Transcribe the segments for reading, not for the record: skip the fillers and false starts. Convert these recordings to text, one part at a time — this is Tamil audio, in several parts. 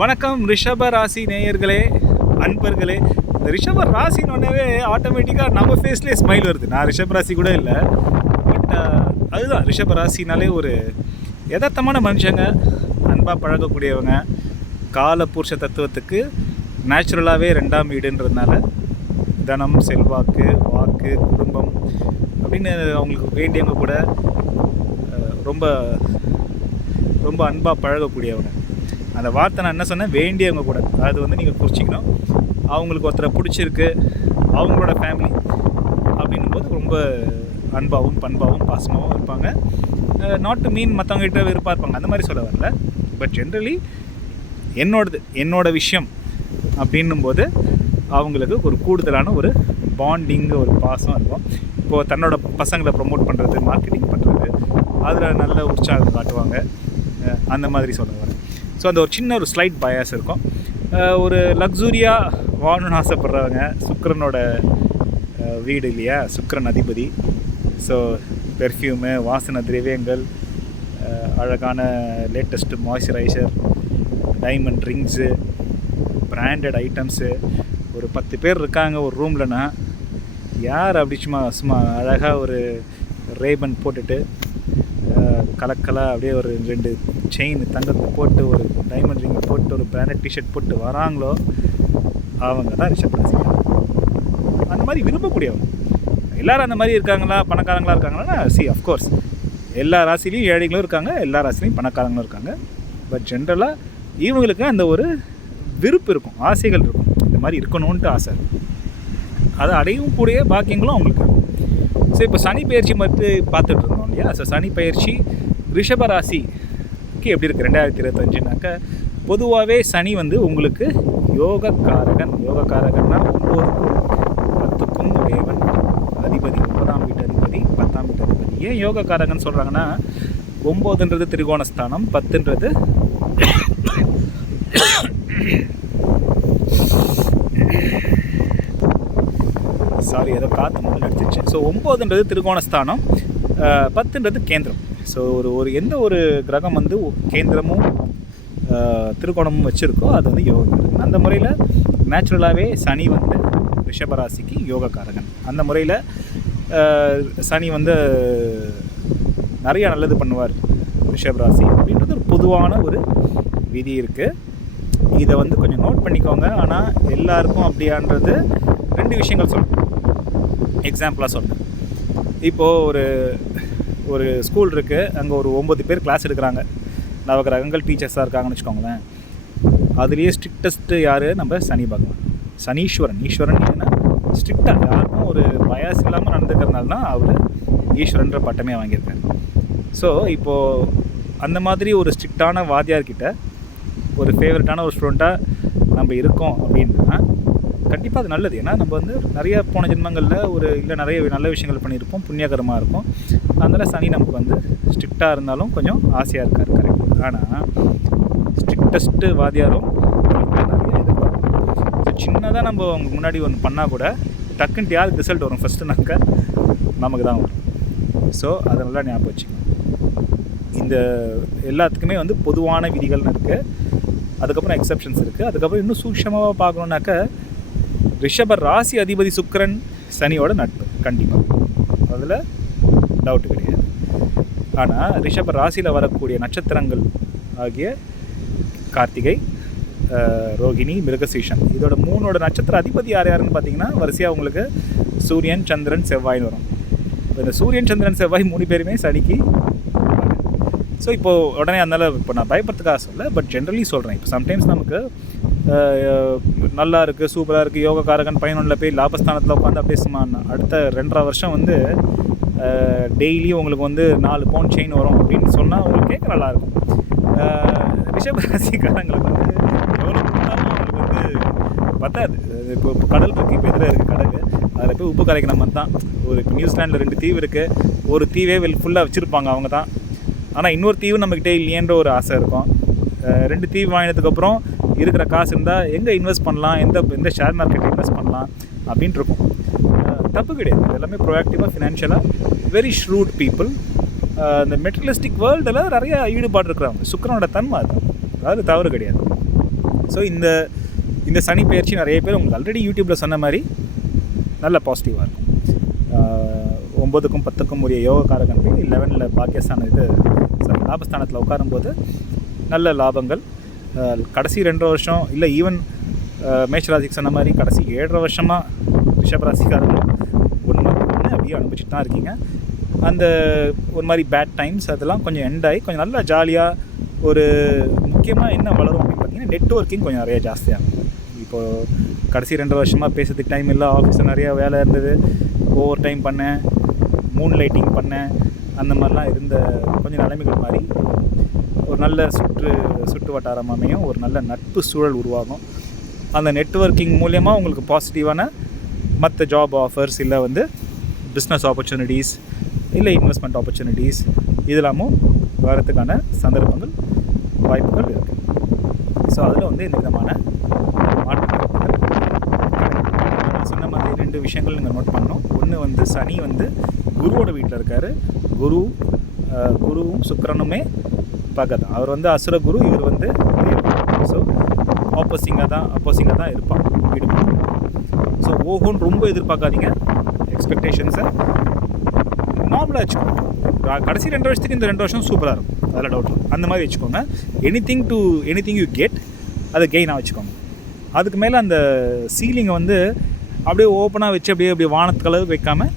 வணக்கம் ரிஷப ராசி நேயர்களே, அன்பர்களே. இந்த ரிஷப ராசின்னொன்னே ஆட்டோமேட்டிக்காக நம்ம ஃபேஸ்லேயே ஸ்மைல் வருது. நான் ரிஷப ராசி கூட இல்லை, பட் அதுதான் ரிஷப ராசினாலே ஒரு யதார்த்தமான மனுஷங்க, அன்பாக பழகக்கூடியவங்க, கால புருஷ தத்துவத்துக்கு நேச்சுரலாகவே ரெண்டாம் வீடுன்றதுனால தனம், செல்வாக்கு, வாக்கு, குடும்பம் அப்படின்னு அவங்களுக்கு வேண்டியவங்க கூட ரொம்ப ரொம்ப அன்பாக பழகக்கூடியவங்க. அந்த வார்த்தை நான் என்ன சொன்னேன், வேண்டியவங்க கூட. அது வந்து நீங்கள் குறிச்சிக்கணும். அவங்களுக்கு ஒருத்தரை பிடிச்சிருக்கு, அவங்களோட ஃபேமிலி அப்படின்னும்போது ரொம்ப அன்பாகவும் பண்பாகவும் பாசமாகவும் இருப்பாங்க. நாட் டு மீன் மற்றவங்ககிட்ட வெறுப்பாக இருப்பாங்க, அந்த மாதிரி சொல்ல வரல. பட் ஜென்ரலி என்னோட விஷயம் அப்படின்னும்போது அவங்களுக்கு ஒரு கூடுதலான ஒரு பாண்டிங், ஒரு பாசம் இருக்கும். இப்போது தன்னோட பசங்களை ப்ரமோட் பண்ணுறது, மார்க்கெட்டிங் பண்ணுறது, அதில் நல்ல உற்சாகம் காட்டுவாங்க. அந்த மாதிரி சொல்ல வரேன். ஸோ அந்த ஒரு சின்ன ஒரு ஸ்லைட் பயாஸ் இருக்கும். ஒரு லக்ஸூரியாக வாழணும்னு ஆசைப்பட்றவங்க, சுக்கிரனோட வீடு இல்லையா, சுக்கிரன் அதிபதி. ஸோ பெர்ஃப்யூமு, வாசனை திரவியங்கள், அழகான latest moisturiser, diamond rings, branded items. ஒரு 10 பேர் இருக்காங்க ஒரு ரூம்லனா, யார் அப்படி சும்மா அழகாக ஒரு ரேபன் போட்டுட்டு கலக்கலாக அப்படியே ஒரு 2 செயின் தங்கத்தை போட்டு, ஒரு டைமண்ட் ரிங்கை போட்டு, ஒரு பிராண்டட் டிஷர்ட் போட்டு வராங்களோ அவங்க தான் ரிஷபராசி. அந்த மாதிரி விரும்பக்கூடியவங்க. எல்லோரும் அந்த மாதிரி இருக்காங்களா, பணக்காரங்களாக இருக்காங்களா? அஃப்கோர்ஸ் எல்லா ராசிலையும் ஏழைகளும் இருக்காங்க, எல்லா ராசிலையும் பணக்காரங்களும் இருக்காங்க. பட் ஜென்ரலாக இவங்களுக்கு அந்த ஒரு விருப்பு இருக்கும், ஆசைகள் இருக்கும். இந்த மாதிரி இருக்கணும்ன்ட்டு ஆசை, அதை அடையவும் கூடிய பாக்கியங்களும் அவங்களுக்கு இருக்கும். ஸோ இப்போ சனி பயிற்சி மட்டும் பார்த்துட்டு இருந்தோம் இல்லையா. ஸோ சனி பயிற்சி ரிஷபராசிக்கு எப்படி இருக்குது 2025னாக்கா, பொதுவாகவே சனி வந்து உங்களுக்கு யோகக்காரகன். யோகக்காரகன்னா 9க்கும் 10க்கும் உடையவன் அதிபதி, 9ஆம் வீட்டு அதிபதி, 10ஆம் வீட்டு அதிபதி. ஏன் யோகக்காரகன் சொல்கிறாங்கன்னா, 9ன்றது திரிகோணஸ்தானம், 10ன்றது ஏதோ காற்று முதல் அடிச்சிச்சு. ஸோ 9ன்றது திரிகோணஸ்தானம், 10ன்றது கேந்திரம். ஸோ ஒரு எந்த ஒரு கிரகம் வந்து கேந்திரமும் திரிகோணமும் வச்சுருக்கோ அது வந்து யோகக்காரகன். அந்த முறையில் நேச்சுரலாகவே சனி வந்து ரிஷபராசிக்கு யோகக்காரகன். அந்த முறையில் சனி வந்து நிறையா நல்லது பண்ணுவார் ரிஷபராசி அப்படின்றது ஒரு பொதுவான ஒரு விதி இருக்குது. இதை வந்து கொஞ்சம் நோட் பண்ணிக்கோங்க. ஆனால் எல்லாருக்கும் அப்படியான்றது 2 விஷயங்கள் சொல்கிறேன். எக்ஸாம்பிளாக சொல்கிறேன். இப்போது ஒரு ஸ்கூல் இருக்குது, அங்கே ஒரு 9 பேர் கிளாஸ் எடுக்கிறாங்க, நவகிரகங்கள் டீச்சர்ஸாக இருக்காங்கன்னு வச்சுக்கோங்களேன். அதுலேயே ஸ்ட்ரிக்டஸ்ட்டு யார்? நம்ம சனி பகவான், சனீஸ்வரன். ஈஸ்வரன் ஏன்னா ஸ்ட்ரிக்டாக யாருக்கும் ஒரு பயாஸ் இல்லாமல் நடந்துக்கிறதுனால தான் அவர் ஈஸ்வரன்ற பட்டமே வாங்கியிருக்காரு. ஸோ இப்போது அந்த மாதிரி ஒரு ஸ்ட்ரிக்டான வாத்தியார்கிட்ட ஒரு ஃபேவரட்டான ஒரு ஸ்டூடெண்ட்டாக நம்ம இருக்கோம் அப்படின்னா கண்டிப்பாக அது நல்லது. ஏன்னா நம்ம வந்து நிறைய போன ஜென்மங்களில் நிறைய நல்ல விஷயங்கள் பண்ணியிருப்போம், புண்ணியகரமாக இருக்கும். அதனால் சனி நமக்கு வந்து ஸ்ட்ரிக்டாக இருந்தாலும் கொஞ்சம் ஆசையாக இருக்கார், கரெக்ட். ஆனால் ஸ்ட்ரிக்டஸ்ட்டு வாத்தியாரும் நிறைய எதிர்பார்க்கும். ஸோ சின்னதாக நம்ம அவங்க முன்னாடி ஒன்று பண்ணால் கூட டக்குன்ட்டு யாருக்கு ரிசல்ட் வரும் ஃபஸ்ட்டுனாக்க நமக்கு தான் வரும். ஸோ அதெல்லாம் ஞாபகம் வச்சுக்கணும். இந்த எல்லாத்துக்குமே வந்து பொதுவான விதிகள்னு இருக்குது, அதுக்கப்புறம் எக்ஸப்ஷன்ஸ் இருக்குது. அதுக்கப்புறம் இன்னும் சூக்ஷமாக பார்க்கணுன்னாக்க ரிஷப ராசி அதிபதி சுக்கிரன் சனியோட நட்பு கண்டிப்பாக, அதில் டவுட்டு கிடையாது. ஆனால் ரிஷப ராசியில் வரக்கூடிய நட்சத்திரங்கள் ஆகிய கார்த்திகை, ரோகிணி, மிருகசீஷன், இதோட 3ஓட நட்சத்திர அதிபதி யாருன்னு பார்த்தீங்கன்னா வரிசையாக உங்களுக்கு சூரியன், சந்திரன், செவ்வாய்னு வரும். இந்த சூரியன், சந்திரன், செவ்வாய் 3 பேருமே சனிக்கு. ஸோ இப்போது உடனே அதனால் இப்போ நான் பயப்படுறதுக்காக சொல்ல, பட் ஜென்ரலி சொல்கிறேன். இப்போ சம்டைம்ஸ் நமக்கு நல்லா இருக்குது, சூப்பராக இருக்குது, யோகக்காரகன் 11ல் போய் லாபஸ்தானத்தில் உட்காந்து அப்படியே சும்மா அடுத்த 2.5 வருஷம் வந்து டெய்லியும் உங்களுக்கு வந்து 4 பவுன் செயின் வரும் அப்படின்னு சொன்னால் உங்களுக்கு கேட்க நல்லாயிருக்கும். ரிஷபராசிக்காரங்களுக்கு வந்து எவ்வளோ கொடுத்தாலும் அவங்களுக்கு வந்து பத்தாது. இப்போ கடல் இருக்குது, இப்போ எதில் இருக்குது கடல், அதில் போய் உப்பு கரைக்கிற மாதிரி தான். இப்போ நியூசிலாண்டில் 2 தீவு இருக்குது, ஒரு தீவே ஃபுல்லாக வச்சுருப்பாங்க அவங்க தான். ஆனால் இன்னொரு தீவு நம்மக்கிட்டே இல்லையன்ற ஒரு ஆசை இருக்கும். 2 தீவு வாங்கினதுக்கப்புறம் இருக்கிற காசு இருந்தால் எங்கே இன்வெஸ்ட் பண்ணலாம், எந்த ஷேர் மார்க்கெட்டில் இன்வெஸ்ட் பண்ணலாம் அப்படின்ட்டு இருக்கும். தப்பு கிடையாது, எல்லாமே ப்ரோஆக்டிவாக ஃபினான்ஷியலாக வெரி ஷ்ரூட் பீப்புள். இந்த மெட்டீரியலிஸ்டிக் வேர்ல்டில் நிறைய ஈடுபாடு இருக்கிறவங்க. சுக்கிரனோட தன்மை அது, அதாவது தவறு கிடையாது. ஸோ இந்த இந்த சனி பயிற்சி நிறைய பேர் உங்களுக்கு ஆல்ரெடி யூடியூப்பில் சொன்ன மாதிரி நல்ல பாசிட்டிவாக இருக்கும். 9க்கும் 10க்கும் உரிய யோகக்காரகன் போய் 11ல் பாக்கியஸ்தானம் லாபஸ்தானத்தில் உட்காரும்போது நல்ல லாபங்கள். கடைசி 2 வருஷம் இல்லை ஈவன் மேஷராசிக்கு சொன்ன மாதிரி கடைசி 7.5 வருஷமாக ரிஷபராசிக்காரங்க ஒன்று அப்படியே அனுபவிச்சுட்டு தான் இருக்கீங்க. அந்த ஒரு மாதிரி பேட் டைம்ஸ் அதெல்லாம் கொஞ்சம் எண்ட் ஆகி கொஞ்சம் நல்லா ஜாலியாக ஒரு முக்கியமாக என்ன வளரும் அப்படின்னு பார்த்தீங்கன்னா நெட்வொர்க்கிங் கொஞ்சம் நிறையா ஜாஸ்தியாகும். இப்போது கடைசி 2 வருஷமாக பேசுறதுக்கு டைம் இல்லை, ஆஃபீஸில் நிறையா வேலை இருந்தது, ஓவர் டைம் பண்ணேன், மூன் லைட்டிங் பண்ணேன், அந்த மாதிரிலாம் இருந்த கொஞ்சம் நிலைமைகள் மாதிரி ஒரு நல்ல சுற்று வட்டாரம் அமையும், ஒரு நல்ல நட்பு சூழல் உருவாகும். அந்த நெட்வொர்க்கிங் மூலயமா உங்களுக்கு பாசிட்டிவான மற்ற ஜாப் ஆஃபர்ஸ் இல்லை பிஸ்னஸ் ஆப்பர்ச்சுனிட்டிஸ் இல்லை இன்வெஸ்ட்மெண்ட் ஆப்பர்ச்சுனிட்டிஸ் இதெல்லாமும் வரத்துக்கான சந்தர்ப்பங்கள் வாய்ப்புகள் இருக்குது. ஸோ அதில் எந்த விதமான மாற்றங்கள் நான் சொன்ன மாதிரி 2 விஷயங்கள் நீங்கள் நோட் பண்ணணும். ஒன்று சனி குருவோட வீட்டில் இருக்கார். குருவும் சுக்கிரனுமே பகதான். அவர் அசுர குரு, இவர் ஸோ அப்போசிங்காக தான் இருப்பான் வீடு. ஸோ ஓஹோன்னு ரொம்ப எதிர்பார்க்காதீங்க. எக்ஸ்பெக்டேஷன்ஸை நார்மலாக வச்சுக்கோங்க. கடைசி 2 வருஷத்துக்கு இந்த 2 வருஷம் சூப்பராக இருக்கும், அதில் டவுட் இல்லை. அந்த மாதிரி வச்சுக்கோங்க. எனிதிங் யூ கெட் அதை கெயினாக வச்சுக்கோங்க. அதுக்கு மேலே அந்த சீலிங்கை அப்படியே ஓப்பனாக வச்சு அப்படியே வானத்துக்களவு வைக்காமல்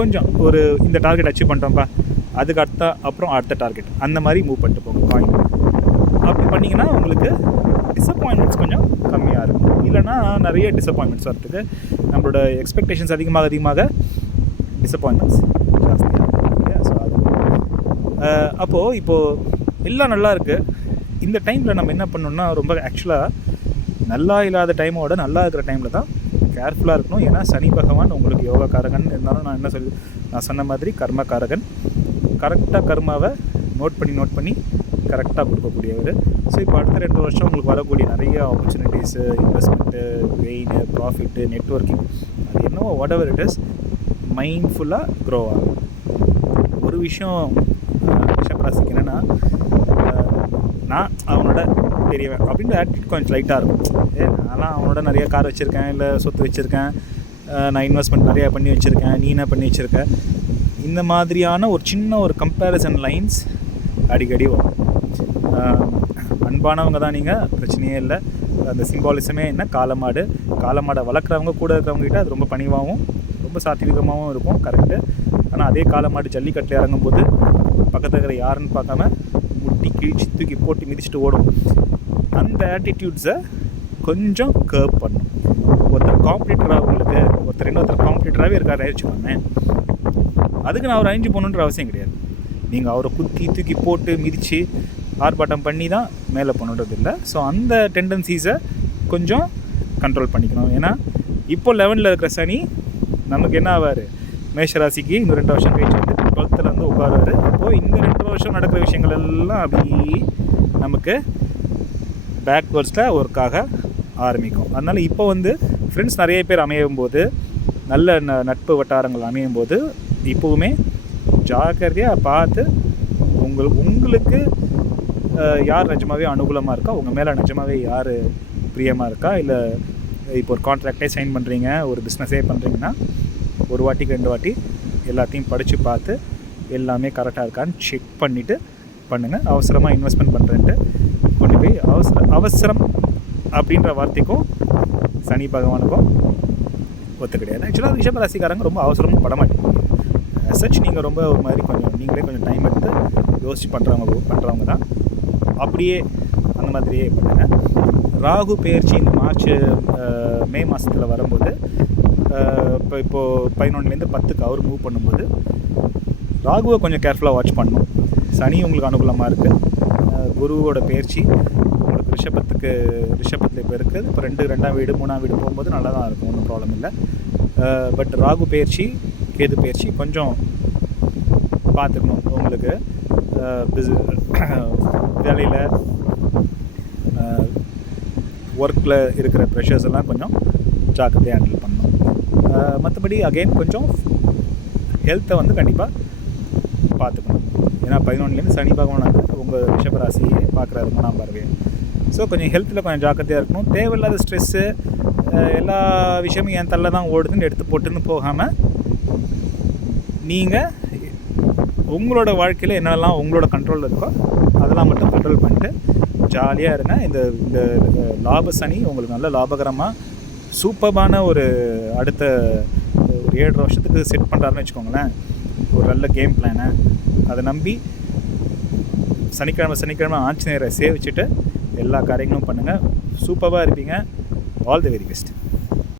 கொஞ்சம் ஒரு இந்த டார்கெட் அச்சீவ் பண்ணிட்டோம்ப்பா, அதுக்கு அடுத்த டார்கெட் அந்த மாதிரி மூவ் பண்ணிட்டு போங்க காயின். அப்படி பண்ணிங்கன்னா உங்களுக்கு டிசப்பாயின்மெண்ட்ஸ் கொஞ்சம் கம்மியாக இருக்கும். இல்லைனா நிறைய டிசப்பாயின்மெண்ட்ஸ் வரத்துக்கு நம்மளோட எக்ஸ்பெக்டேஷன்ஸ் அதிகமாக டிசப்பாயின்மெண்ட்ஸ் ஜாஸ்தியாக இல்லையா? ஸோ அது இப்போது எல்லாம் நல்லா இருக்குது. இந்த டைமில் நம்ம என்ன பண்ணணும்னா ரொம்ப ஆக்சுவலாக நல்லா இல்லாத டைமோட நல்லா இருக்கிற டைமில் தான் கேர்ஃபுல்லாக இருக்கணும். ஏன்னா சனி பகவான் உங்களுக்கு யோகக்காரகன் இருந்தாலும் நான் சொன்ன மாதிரி கர்மக்காரகன். கரெக்டாக கர்மாவை நோட் பண்ணி கரெக்டாக கொடுக்கக்கூடியவர். ஸோ இப்போ அடுத்த 2 வருஷம் உங்களுக்கு வரக்கூடிய நிறைய opportunities, investment, gain, profit, networking, அது என்னவோ வாட் எவர் இட் இஸ் மைண்ட்ஃபுல்லாக க்ரோ ஆகும். ஒரு விஷயம் ரிஷபராசிக்கு என்னென்னா, நான் அவனோட பெரியவன் அப்படின்ற ஆட்டிடியூட் கொஞ்சம் லைட்டாக இருக்கும். நான்லாம் அவனோட நிறைய கார் வச்சுருக்கேன், இல்லை சொத்து வச்சுருக்கேன், நான் இன்வெஸ்ட்மெண்ட் நிறையா பண்ணி வச்சுருக்கேன், நீ என்ன பண்ணி வச்சுருக்கேன், இந்த மாதிரியான ஒரு சின்ன ஒரு கம்பேரிசன் லைன்ஸ் அடிக்கடி வரும். அன்பானவங்க தான் நீங்கள், பிரச்சனையே இல்லை. அந்த சிம்பாலிசமே என்ன, காளமாடை வளர்க்குறவங்க கூட இருக்கிறவங்ககிட்ட அது ரொம்ப பணிவாகவும் ரொம்ப சாத்வீகமாகவும் இருக்கும், கரெக்டு. ஆனால் அதே காளமாடு ஜல்லிக்கட்டில் இறங்கும்போது பக்கத்தில் இருக்கிற யாருன்னு பார்க்காம முட்டி கிழிச்சு தூக்கி போட்டு மிதிச்சுட்டு ஓடும். அந்த ஆட்டிடியூட்ஸை கொஞ்சம் கர்வ் பண்ணும். ஒருத்தர் காம்படிட்டராகவே இருக்காரு வச்சுக்கோங்க, அதுக்கு நான் அவர் அழிஞ்சு போகணுன்ற அவசியம் கிடையாது. நீங்கள் அவரை குத்தி தூக்கி போட்டு மிதித்து ஆர்ப்பாட்டம் பண்ணி தான் மேலே போகணுன்றது இல்லை. ஸோ அந்த டெண்டன்சிஸை கொஞ்சம் கண்ட்ரோல் பண்ணிக்கணும். ஏன்னா இப்போ 11ல் இருக்கிற சனி நமக்கு என்ன ஆவார், மேஷராசிக்கு இந்த 2 வருஷம் கழிச்சு 12th உட்காருவார். அப்போது இந்த 2 வருஷம் நடக்கிற விஷயங்கள் எல்லாம் அப்படி நமக்கு பேக்வேர்ட்ஸில் ஒர்க்காக ஆரம்பிக்கும். அதனால் இப்போ ஃப்ரெண்ட்ஸ் நிறைய பேர் அமையும் போது, நல்ல நட்பு வட்டாரங்கள் அமையும் போது இப்போவுமே ஜாக்கிரதையாக பார்த்து உங்களுக்கு யார் நிஜமாகவே அனுகூலமாக இருக்கா, உங்கள் மேலே நிஜமாகவே யார் பிரியமாக இருக்கா, இல்லை இப்போ ஒரு கான்ட்ராக்டே சைன் பண்ணுறீங்க, ஒரு பிஸ்னஸே பண்ணுறீங்கன்னா 1 வாட்டிக்கு 2 வாட்டி எல்லாத்தையும் படித்து பார்த்து எல்லாமே கரெக்டாக இருக்கான்னு செக் பண்ணிவிட்டு பண்ணுங்கள். அவசரமாக இன்வெஸ்ட்மெண்ட் பண்ணுறேன்ட்டு கொண்டு போய் அவசரம் அப்படின்ற வார்த்தைக்கும் சனி பகவானுக்கும் ஒத்து கிடையாது. ஆக்சுவலாக ரிஷபராசிக்காரங்க ரொம்ப அவசரமும் பட மாட்டேங்க. சச் நீங்கள் ரொம்ப ஒரு மாதிரி நீங்களே கொஞ்சம் டைம் எடுத்து யோசித்து பண்ணுறவங்க தான். அப்படியே அந்த மாதிரியே பண்ணுங்கள். ராகு பெயர்ச்சி இந்த மே மாதத்தில் வரும்போது, இப்போது 11லேருந்து 10க்கு அவர் மூவ் பண்ணும்போது ராகுவை கொஞ்சம் கேர்ஃபுல்லாக வாட்ச் பண்ணணும். சனி உங்களுக்கு அனுகூலமாக இருக்குது. குருவோட பெயர்ச்சி உங்களுக்கு ரிஷபத்தில் இப்போ இருக்குது. இப்போ 2ஆம் வீடு 3ஆம் வீடு போகும்போது நல்லா தான் இருக்கும், ஒன்றும் ப்ராப்ளம் இல்லை. பட் ராகு பெயர்ச்சி, கேது பெயர்ச்சி கொஞ்சம் பார்த்துக்கணும். உங்களுக்கு வேலையில் ஒர்க்கில் இருக்கிற ப்ரெஷர்ஸ் எல்லாம் கொஞ்சம் ஜாக்கிரதையாக ஹேண்டில் பண்ணணும். மற்றபடி அகெயின் கொஞ்சம் ஹெல்த்தை கண்டிப்பாக பார்த்துக்கணும். ஏன்னா 11லேருந்து சனி பகவான் உங்கள் ரிஷபராசியை பார்க்குறாரு 3ஆம் பார்வையை. ஸோ கொஞ்சம் ஹெல்த்தில் கொஞ்சம் ஜாக்கிரதையாக இருக்கணும். தேவையில்லாத ஸ்ட்ரெஸ்ஸு எல்லா விஷயமும் என் தள்ள தான் ஓடுதுன்னு எடுத்து போட்டுன்னு போகாமல் நீங்கள் உங்களோட வாழ்க்கையில் என்னெல்லாம் உங்களோட கண்ட்ரோலில் இருக்கோ அதெல்லாம் மட்டும் கண்ட்ரோல் பண்ணிட்டு ஜாலியாக இருங்க. இந்த இந்த லாப சனி உங்களுக்கு நல்ல லாபகரமாக சூப்பரான ஒரு அடுத்த ஒரு 7 வருஷத்துக்கு செட் பண்ணுறாருன்னு வச்சுக்கோங்களேன். ஒரு நல்ல கேம் பிளானை அதை நம்பி சனிக்கிழமை ஆஞ்சநேயரை சேவிச்சுட்டு எல்லா காரியங்களும் பண்ணுங்கள். சூப்பராக இருப்பீங்க. All the very best.